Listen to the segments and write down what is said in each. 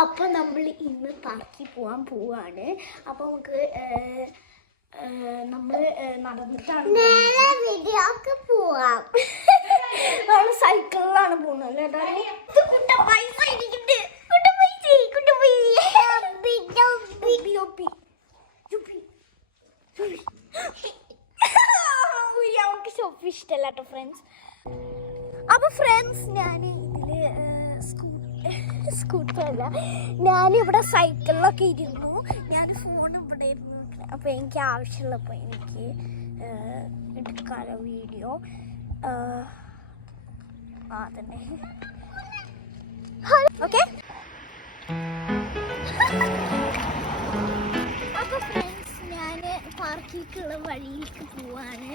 അപ്പോൾ നമ്മൾ ഇന്ന് പാർക്കിൽ പോവാണ്. അപ്പോൾ നമുക്ക് നമ്മൾ നടന്നിട്ടാണ് വീഡിയോക്ക് പോവാം. നമ്മൾ സൈക്കിളിലാണ് പോകുന്നത് അല്ലേ? അവർക്ക് ഷോപ്പ് ഇഷ്ടമല്ല കേട്ടോ ഫ്രണ്ട്സ്. അപ്പൊ ഫ്രണ്ട്സ് ഞാൻ ഇതില് സ്കൂട്ടറല്ല, ഞാനിവിടെ സൈക്കിളിലൊക്കെ ഇരുന്നു. ഞാൻ ഫോൺ ഇവിടെ ഇരുന്നു. അപ്പോൾ എനിക്ക് ആവശ്യമുള്ളപ്പോൾ എനിക്ക് എടുക്കാലോ വീഡിയോ. തന്നെ ഓക്കെ. അപ്പോൾ ഫ്രണ്ട്സ് ഞാൻ പാർക്കിലേക്കുള്ള വഴിയിലേക്ക് പോവാണ്.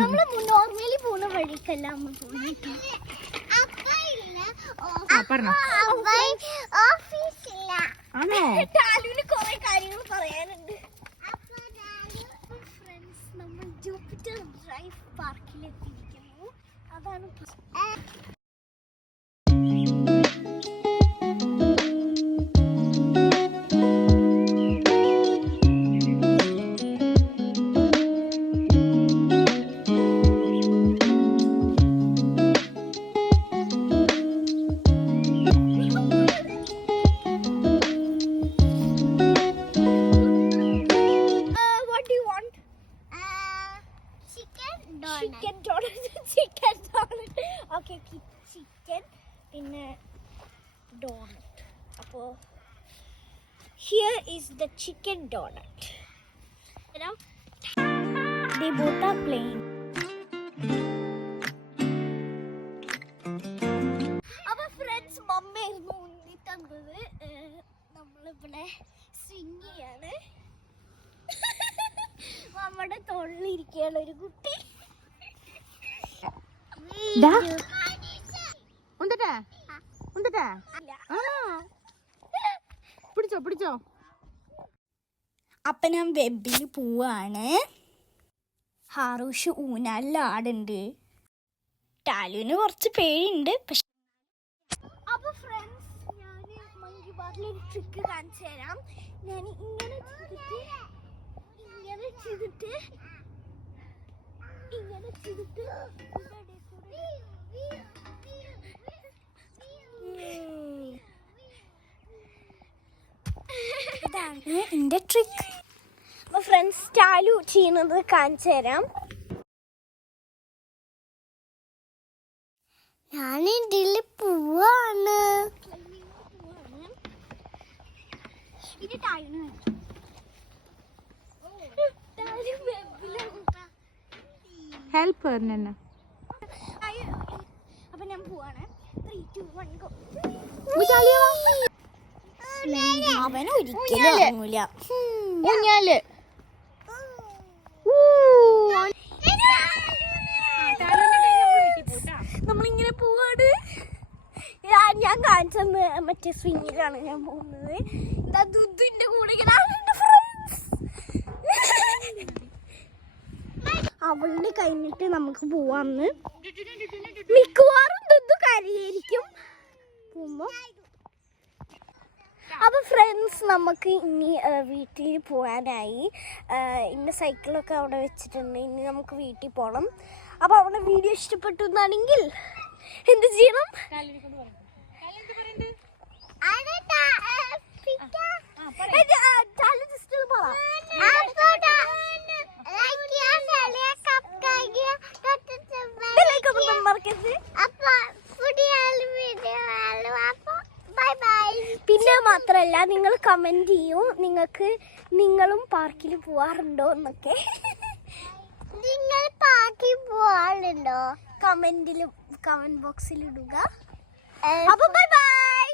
നമ്മൾ നോർമലി പോകുന്ന വഴിക്കല്ല നമ്മൾ പോയിട്ട്. ടാലുവിന് കുറെ കാര്യങ്ങൾ പറയാനുണ്ട്. ഫ്രണ്ട്സ് നമ്മൾ ജൂപ്പിറ്റർ ഡ്രൈവ് പാർക്കിലെത്തിയിരിക്കുന്നു. അതാണ് ചിക്കൻ പിന്നെ ഡോണറ്റ്. അപ്പോൾ here is the chicken donut. They both are plain. അപ്പോൾ ഫ്രണ്ട്സ് മമ്മയായിരുന്നു ഉണ്ണി തന്നത്. നമ്മളിവിടെ സ്വിങ് ചെയ്യാണ്. നമ്മുടെ തൊള്ളിരിക്കുകയാണ് ഒരു കുട്ടി. പിടിച്ചോ. അപ്പൊ ഞാൻ വെബിൽ പോവാണ്. ഹാറൂഷ് ഊനാലിലാടുണ്ട്. ടാലുവിന് കുറച്ച് പേടിയുണ്ട്. പക്ഷെ അപ്പൊ ഫ്രണ്ട്സ് ഞാൻ മങ്കി ബാറിൽ ഒരു ട്രിക്ക് കാണിച്ചു തരാം. ഞാൻ ഇങ്ങനെ ചെയ്തിട്ട് ഇതാണ് എൻ്റെ ട്രിക്ക്. അപ്പോൾ ഫ്രണ്ട്സ് ടാലു ചെയ്യുന്നത് കാണിച്ചു തരാം. ഞാൻ ഇതിൽ പോവാണ്. ഇത് ഹെൽപ്പ് അപ്പൊ ഞാൻ പോവാണ്. 3, 2, 1 go. അവൻ ഒരിക്കലും ഇറങ്ങൂല. നമ്മളിങ്ങനെ പോവാണ്. ഞാൻ കാണിച്ചെന്ന് മറ്റേ സ്വിങ്ങിലാണ് ഞാൻ പോകുന്നത്. എന്താ ദുദ്ധിന്റെ കൂടെ അവളിന് കഴിഞ്ഞിട്ട് നമുക്ക് പോവാന്ന്. മിക്കവാറും ദുദ്ദു കരയായിരിക്കും പോകുമ്പോ. അപ്പോൾ ഫ്രണ്ട്സ് നമുക്ക് ഇനി വീട്ടിൽ പോകാനായി. ഇന്ന സൈക്കിളൊക്കെ അവിടെ വെച്ചിട്ടുണ്ട്. ഇനി നമുക്ക് വീട്ടിൽ പോകണം. അപ്പോൾ അവിടെ വീഡിയോ ഇഷ്ടപ്പെട്ടു എന്നാണെങ്കിൽ എന്ത് ചെയ്യണം? പിന്നെ മാത്രല്ല നിങ്ങൾ കമന്റ് ചെയ്യൂ, നിങ്ങളും പാർക്കിൽ പോവാറുണ്ടോ എന്നൊക്കെ. നിങ്ങൾ പാർക്കിൽ പോവാറുണ്ടോ? കമന്റ് ബോക്സിൽ ഇടുക. അപ്പൊ ബൈ ബൈ.